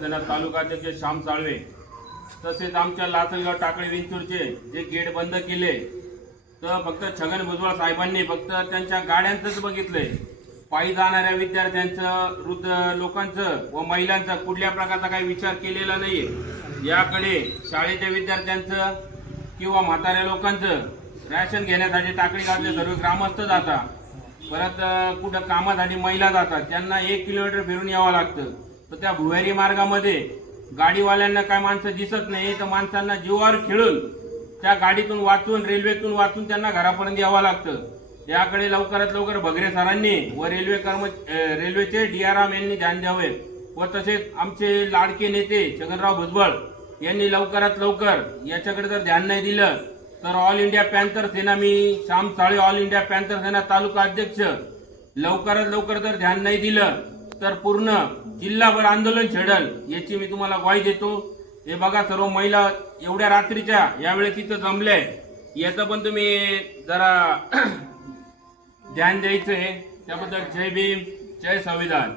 सेना तालुका अध्यक्ष श्याम साळवे तसेच आमच्या लासलगाव टाकळी विंचूरचे जे गेट बंद केले तर फक्त छगन भुजबळ साहेबांनी फक्त त्यांच्या गाड्यांचंच बघितलंय, पायी जाणाऱ्या विद्यार्थ्यांचं, वृद्ध लोकांचं व महिलांचं कुठल्या प्रकारचा काही विचार केलेला नाहीये। याकडे शाळेच्या विद्यार्थ्यांचं किंवा म्हाताऱ्या लोकांचं रॅशन घेण्यासाठी टाकळी गावचे सर्व ग्रामस्थ जातात, परत कुठं कामासाठी महिला जातात, त्यांना 1 किलोमीटर फिरून यावं लागतं। तर त्या भुयारी मार्गामध्ये गाडीवाल्यांना काय माणसं दिसत नाही, तर माणसांना जीवावर खेळून त्या गाडीतून वाचून, रेल्वेतून वाचून त्यांना घरापर्यंत यावं लागतं। याकडे लवकरात लवकर भगरे सरांनी व रेल्वेचे DRM यांनी ध्यान द्यावे व तसेच आमचे लाडके नेते छगनराव भुजबळ यांनी लवकरात लवकर याच्याकडे जर ध्यान नाही दिलं तर ऑल इंडिया पॅन्थर सेना, मी Shyam Salve All India Panther Sena taluka अध्यक्ष, लवकरात लवकर जर ध्यान नाही दिलं तर पूर्ण जिल्हाभर आंदोलन छेडल याची मी तुम्हाला ग्वाही देतो। हे बघा, सर्व महिला एवढ्या रात्रीच्या यावेळेस तिथं जमले, याचं पण तुम्ही जरा ध्यान द्यायचंय। त्याबद्दल जय भीम, जय संविधान।